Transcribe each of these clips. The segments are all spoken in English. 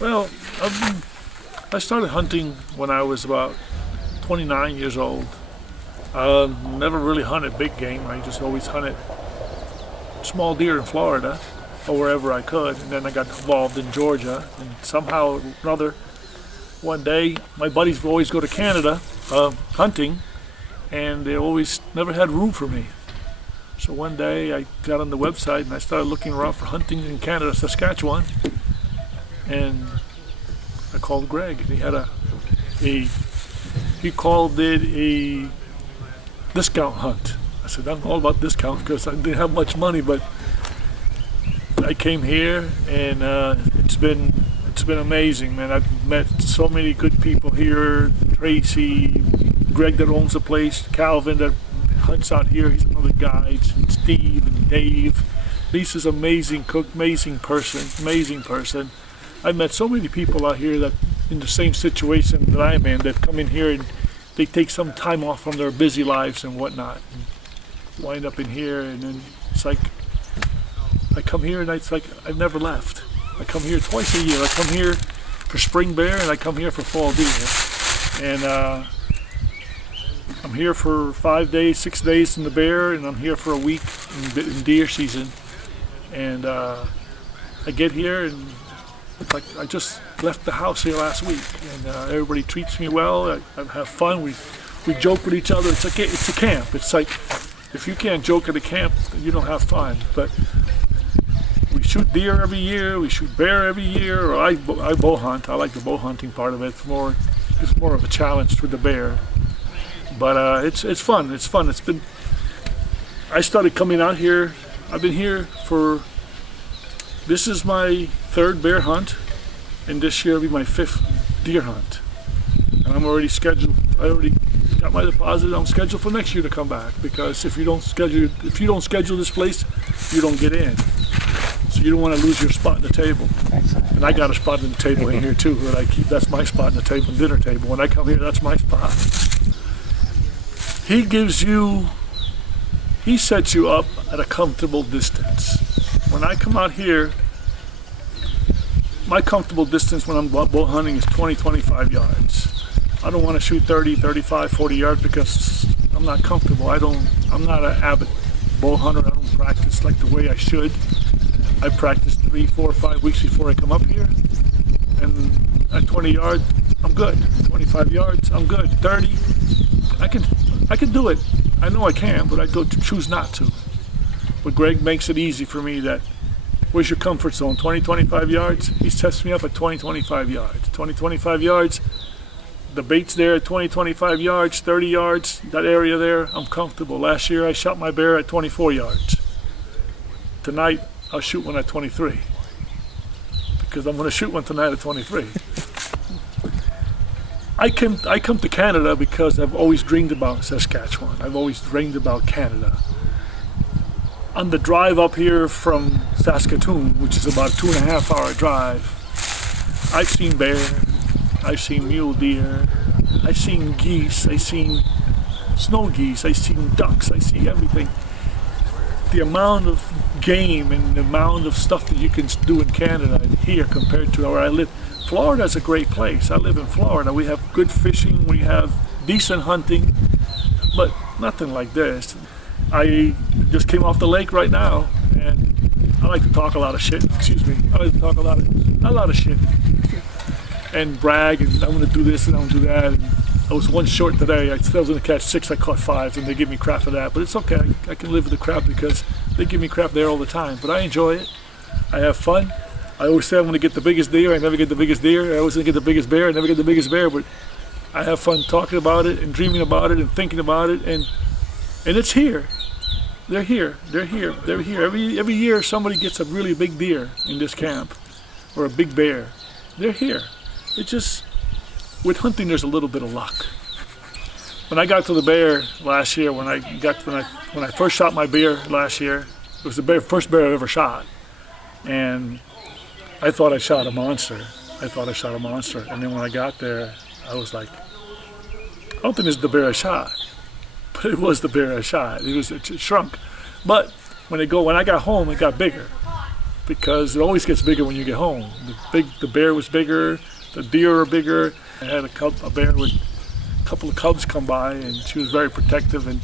Well, I started hunting when I was about 29 years old. Never really hunted big game. I just always hunted small deer in Florida or wherever I could. And then I got involved in Georgia. And somehow or another, one day, my buddies would always go to Canada hunting, and they always never had room for me. So one day I got on the website and I started looking around for hunting in Canada, Saskatchewan. And I called Greg, and he had he called it a discount hunt. I said, I'm all about discount because I didn't have much money, but I came here, and it's been amazing, man. I've met so many good people here. Tracy, Greg that owns the place, Calvin that hunts out here, he's another guide, and Steve and Dave. Lisa's amazing cook, amazing person. I've met so many people out here that in the same situation that I'm in, that come in here and they take some time off from their busy lives and whatnot, and wind up in here, and then it's like, I come here and it's like I've never left. I come here twice a year. I come here for spring bear and I come here for fall deer. And I'm here for 5 days, 6 days in the bear, and I'm here for a week in deer season. And I get here, and it's like I just left the house here last week, and everybody treats me well. I have fun. We joke with each other. It's a camp. It's like, if you can't joke at a camp, you don't have fun. But we shoot deer every year. We shoot bear every year. Or I bow hunt. I like the bow hunting part of it. It's more of a challenge with the bear. But it's fun. It's fun. I started coming out here. I've been here this is my third bear hunt, and this year will be my fifth deer hunt. And I'm already scheduled. I already got my deposit. I'm scheduled for next year to come back, because if you don't schedule this place, you don't get in. So you don't want to lose your spot at the table. Excellent. And I got a spot in the table in here too that I keep. That's my spot in the table, dinner table. When I come here, that's my spot. He sets you up at a comfortable distance. When I come out here, my comfortable distance when I'm bow hunting is 20, 25 yards. I don't want to shoot 30, 35, 40 yards because I'm not comfortable. I'm not an avid bow hunter. I don't practice like the way I should. I practice 3, 4, 5 weeks before I come up here. And at 20 yards, I'm good. 25 yards, I'm good. 30, I can do it. I know I can, but I choose not to. But Greg makes it easy for me. That, where's your comfort zone? 20, 25 yards? He sets me up at 20, 25 yards. 20, 25 yards, the bait's there at 20, 25 yards, 30 yards, that area there, I'm comfortable. Last year I shot my bear at 24 yards. Tonight I'll shoot one at 23, because I'm going to shoot one tonight at 23. I come to Canada because I've always dreamed about Saskatchewan. I've always dreamed about Canada. On the drive up here from Saskatoon, which is about a 2.5 hour drive, I've seen bear, I've seen mule deer, I've seen geese, I've seen snow geese, I've seen ducks, I see everything. The amount of game and the amount of stuff that you can do in Canada and here compared to where I live. Florida is a great place. I live in Florida. We have good fishing, we have decent hunting, but nothing like this. I just came off the lake right now, and I like to talk a lot of shit. Excuse me. I like to talk a lot of shit, and brag, and I'm going to do this and I'm going to do that. And I was one short today. I said I was going to catch 6. I caught 5, and they give me crap for that. But it's okay. I can live with the crap because they give me crap there all the time. But I enjoy it. I have fun. I always say I'm going to get the biggest deer. I never get the biggest deer. I always going to get the biggest bear. I never get the biggest bear. But I have fun talking about it and dreaming about it and thinking about it. And it's here. They're here. They're here. They're here. Every year somebody gets a really big deer in this camp, or a big bear. They're here. It's just, with hunting there's a little bit of luck. When I got to the bear last year, when I first shot my bear last year, it was the first bear I ever shot, and I thought I shot a monster. And then when I got there, I was like, I don't think this is the bear I shot. But it was the bear I shot. It shrunk. But when I got home, it got bigger. because it always gets bigger when you get home. The bear was bigger, the deer are bigger. I had a bear with a couple of cubs come by, and she was very protective, and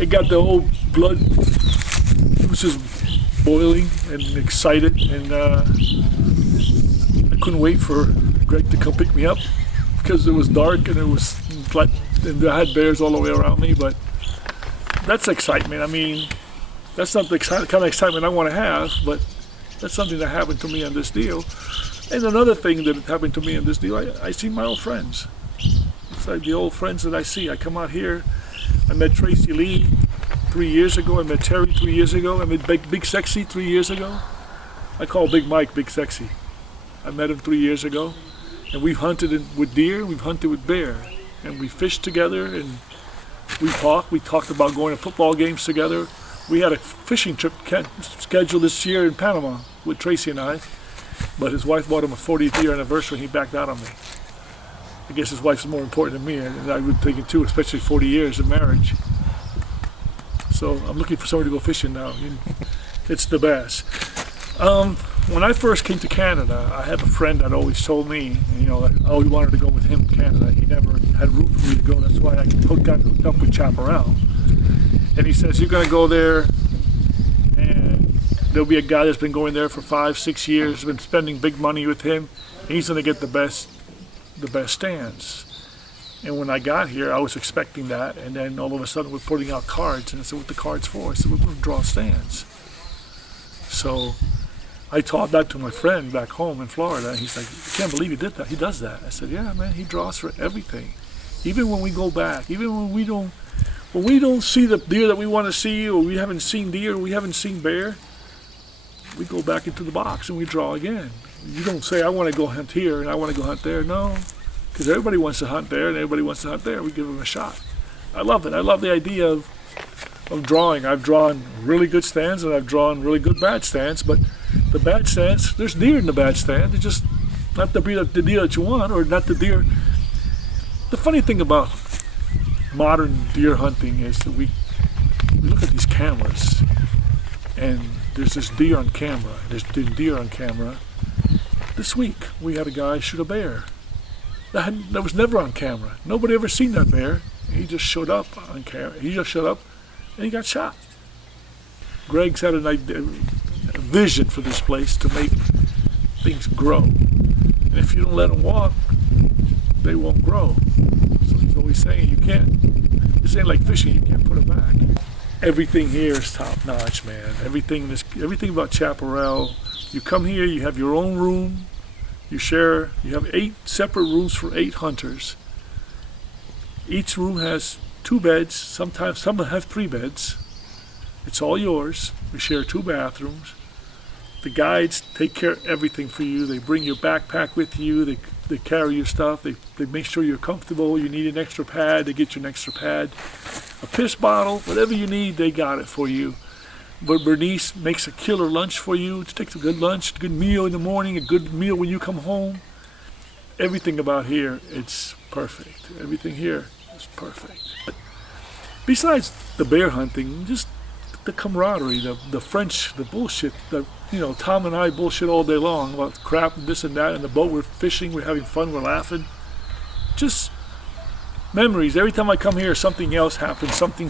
it got the old blood. It was just boiling and excited, and I couldn't wait for Greg to come pick me up because it was dark and it was like, and I had bears all the way around me. But that's excitement. I mean, that's not the kind of excitement I want to have, but that's something that happened to me on this deal. And another thing that happened to me on this deal, I see my old friends. It's like the old friends that I see. I come out here, I met Tracy Lee 3 years ago, I met Terry 3 years ago, I met Big Sexy 3 years ago. I call Big Mike Big Sexy. I met him 3 years ago, and we've hunted with deer, we've hunted with bear, and we fished together, and we talked about going to football games together. We had a fishing trip scheduled this year in Panama with Tracy and I, but his wife bought him a 40th year anniversary and he backed out on me. I guess his wife's more important than me, and I would think it too, especially 40 years of marriage. So I'm looking for somewhere to go fishing now. It's the best. When I first came to Canada, I had a friend that always told me, I always wanted to go with him to Canada. He never had room for me to go. That's why I got hooked up with Chaparral. And he says, you're going to go there, and there'll be a guy that's been going there for 5-6 years, been spending big money with him. And he's going to get the best stands. And when I got here, I was expecting that, and then all of a sudden we're putting out cards, and I said, what the cards for? I said, we're going to draw stands. So I taught that to my friend back home in Florida, and he's like, I can't believe he did that. He does that. I said, yeah, man, he draws for everything. Even when we go back, even when we don't see the deer that we want to see, or we haven't seen deer, or we haven't seen bear, we go back into the box and we draw again. You don't say, I want to go hunt here and I want to go hunt there. No, because everybody wants to hunt there and everybody wants to hunt there. We give them a shot. I love it. I love the idea of drawing. I've drawn really good stands and I've drawn really good bad stands, but the bad stands, there's deer in the bad stand. It's just not the deer that you want, or not the deer. The funny thing about modern deer hunting is that we look at these cameras, and there's this deer on camera. There's deer on camera. This week we had a guy shoot a bear. That was never on camera. Nobody ever seen that bear. He just showed up on camera. He just showed up and he got shot. Greg's had a vision for this place to make things grow. And if you don't let them walk, they won't grow. So he's always saying, you can't, this ain't like fishing, you can't put it back. Everything here is top notch, man. Everything about Chaparral. You come here, you have your own room, you have 8 separate rooms for 8 hunters. Each room has 2 beds, sometimes some have 3 beds. It's all yours. We share 2 bathrooms. The guides take care of everything for you. They bring your backpack with you. They carry your stuff. They make sure you're comfortable. You need an extra pad, they get you an extra pad. A piss bottle, whatever you need, they got it for you. But Bernice makes a killer lunch for you. She takes a good lunch, a good meal in the morning, a good meal when you come home. Everything about here, it's perfect. Everything here is perfect. But besides the bear hunting, just the camaraderie, the French, the bullshit, Tom and I bullshit all day long about crap and this and that. In the boat, we're fishing, we're having fun, we're laughing. Just memories. Every time I come here, something else happens, something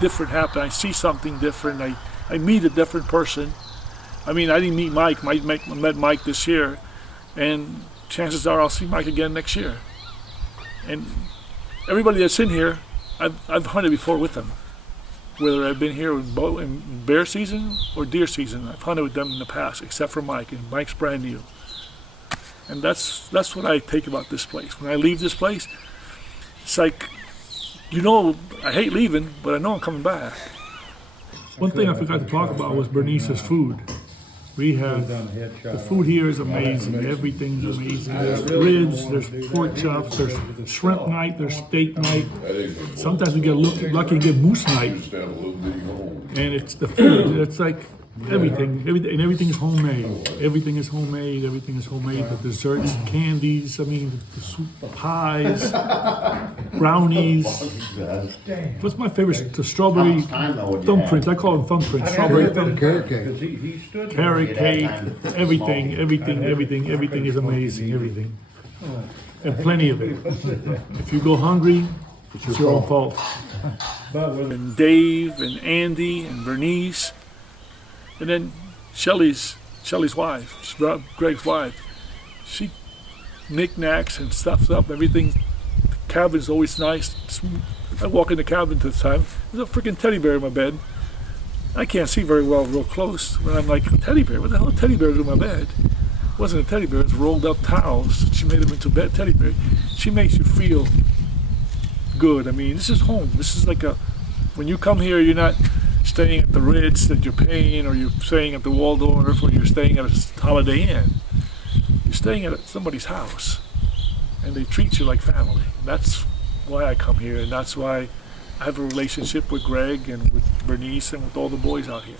different happens. I see something different. I meet a different person. I mean, I didn't meet Mike. I met Mike this year, and chances are I'll see Mike again next year. And everybody that's in here, I've hunted before with them. Whether I've been here in bear season or deer season, I've hunted with them in the past, except for Mike, and Mike's brand new. And that's what I take about this place. When I leave this place, it's like, I hate leaving, but I know I'm coming back. One thing I forgot to talk about was Bernice's food. We have, the food here is amazing. Everything's amazing. There's ribs, there's pork chops, there's shrimp night, there's steak night. Sometimes we get lucky and get moose night. And it's the food. It's like, Everything is homemade. Everything is homemade. Everything is homemade. The desserts, candies. I mean, the sweet pies, brownies. What's my favorite? The strawberry thumbprints. I call them thumbprints. Strawberry Carrot cake. carrot cake. Everything is amazing. Everything, and plenty of it. If you go hungry, it's your own fault. And Dave and Andy and Bernice. And then Shelley's wife, Greg's wife, she knickknacks and stuffs up everything. The cabin's always nice. I walk in the cabin this time. There's a freaking teddy bear in my bed. I can't see very well real close. When I'm like, teddy bear? What the hell are teddy bears in my bed? It wasn't a teddy bear. It was rolled up towels. She made them into bed teddy bear. She makes you feel good. I mean, this is home. This is like when you come here, you're not staying at the Ritz that you're paying, or you're staying at the Waldorf, or you're staying at a Holiday Inn. You're staying at somebody's house, and they treat you like family. That's why I come here, and that's why I have a relationship with Greg and with Bernice and with all the boys out here.